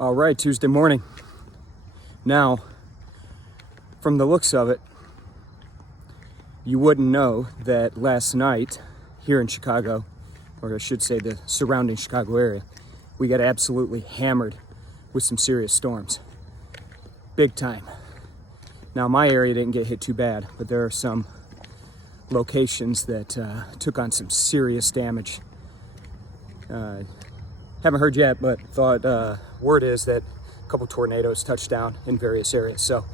All right, Tuesday morning. Now, from the looks of it, you wouldn't know that last night here in Chicago, or I should say the surrounding Chicago area, we got absolutely hammered with some serious storms. Big time. Now, my area didn't get hit too bad, but there are some locations that took on some serious damage. Haven't heard yet, but thought word is that a couple tornadoes touched down in various areas. So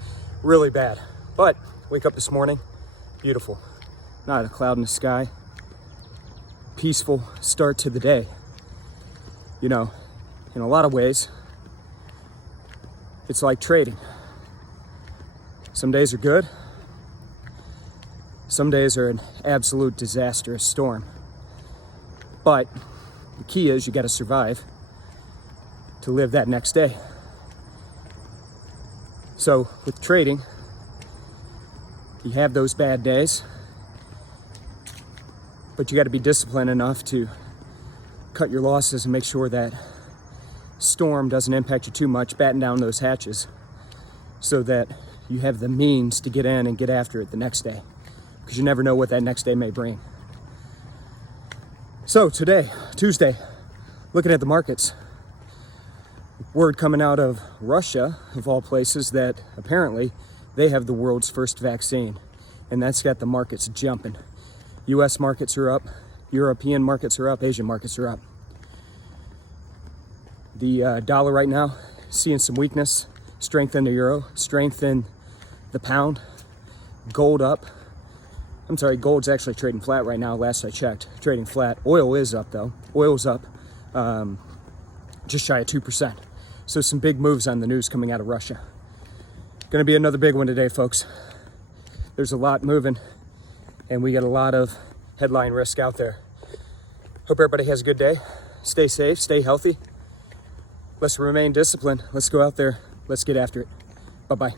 really bad. But wake up this morning, beautiful. Not a cloud in the sky. Peaceful start to the day. You know, in a lot of ways, it's like trading. Some days are good. Some days are an absolute disastrous storm. But the key is you got to survive to live that next day. So with trading, you have those bad days, but you got to be disciplined enough to cut your losses and make sure that storm doesn't impact you too much, batten down those hatches so that you have the means to get in and get after it the next day, because you never know what that next day may bring. So today, Tuesday, looking at the markets, word coming out of Russia, of all places, that apparently they have the world's first vaccine, and that's got the markets jumping. US markets are up, European markets are up, Asian markets are up. The dollar right now, seeing some weakness, strength in the euro, strength in the pound, gold up. I'm sorry, gold's actually trading flat right now, last I checked, trading flat. Oil is up though, oil's up just shy of 2%. So some big moves on the news coming out of Russia. Gonna be another big one today, folks. There's a lot moving and we got a lot of headline risk out there. Hope everybody has a good day. Stay safe, stay healthy. Let's remain disciplined. Let's go out there, let's get after it. Bye-bye.